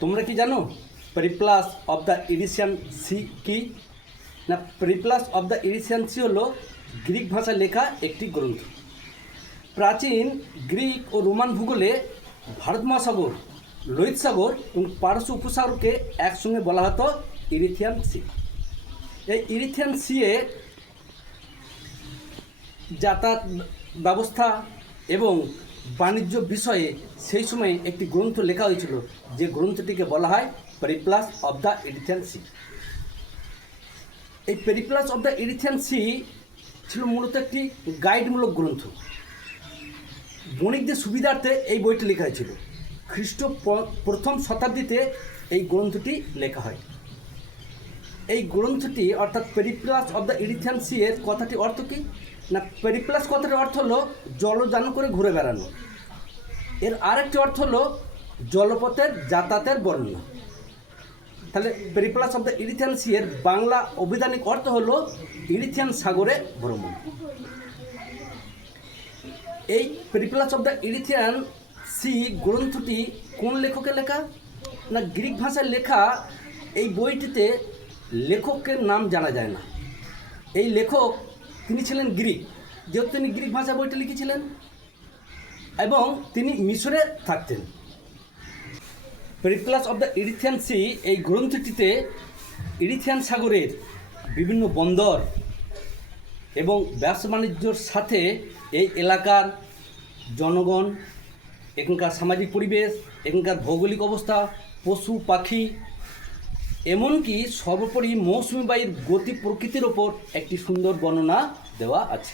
তোমরা কি জানো? Periplus of the Erythraean Sea কি? না Periplus of the Erythraean Sea হলো গ্রিক ভাষায় লেখা একটি গ্রন্থ। প্রাচীন গ্রিক ও রোমান ভূগোলে ভারত মহাসাগর, লোহিত সাগর এবং পারস্য উপসাগরকে একসঙ্গে বলা হতো ইরিথিয়ান সি এই ইরিথিয়ান সিয়ে যাতায়াত ব্যবস্থা এবং বাণিজ্য বিষয়ে সেই সময়ে একটি গ্রন্থ লেখা হয়েছিল, যে গ্রন্থটিকে বলা হয় Periplus of the Erythraean Sea এই Periplus of the Erythraean Sea ছিল মূলত একটি গাইডমূলক গ্রন্থ। বণিকদের সুবিধার্থে এই বইটি লেখা হয়েছিল। খ্রিস্ট প্রথম শতাব্দীতে এই গ্রন্থটি লেখা হয়। এই গ্রন্থটি অর্থাৎ Periplus of the Erythraean Sea এর কথাটি অর্থ কি? না পেরিপ্লাস কথাটির অর্থ হলো জলযান করে ঘুরে বেড়ানো। এর আরেকটি অর্থ হলো জলপথের যাতায়াতের বর্ণনা। তাহলে Periplus of the Erythraean Sea এর বাংলা অভিধানিক অর্থ হলো ইরিথিয়ান সাগরে ভ্রমণ। এই Periplus of the Erythraean Sea গ্রন্থটি কোন লেখকের লেখা? না, গ্রিক ভাষায় লেখা এই বইটিতে লেখকের নাম জানা যায় না। এই লেখক তিনি ছিলেন গ্রিক। যেহেতু তিনি গ্রিক ভাষায় বইটা লিখেছিলেন এবং তিনি মিশরে থাকতেন। Periplus of the Erythraean Sea এই গ্রন্থটিতে ইরিথিয়ান সাগরের বিভিন্ন বন্দর এবং ব্যবসা বাণিজ্যর সাথে এই এলাকার জনগণ, এখানকার সামাজিক পরিবেশ, এখানকার ভৌগোলিক অবস্থা, পশু, পাখি এমনকি সর্বোপরি মৌসুমি বায়ুর গতি প্রকৃতির ওপর একটি সুন্দর বর্ণনা দেওয়া আছে।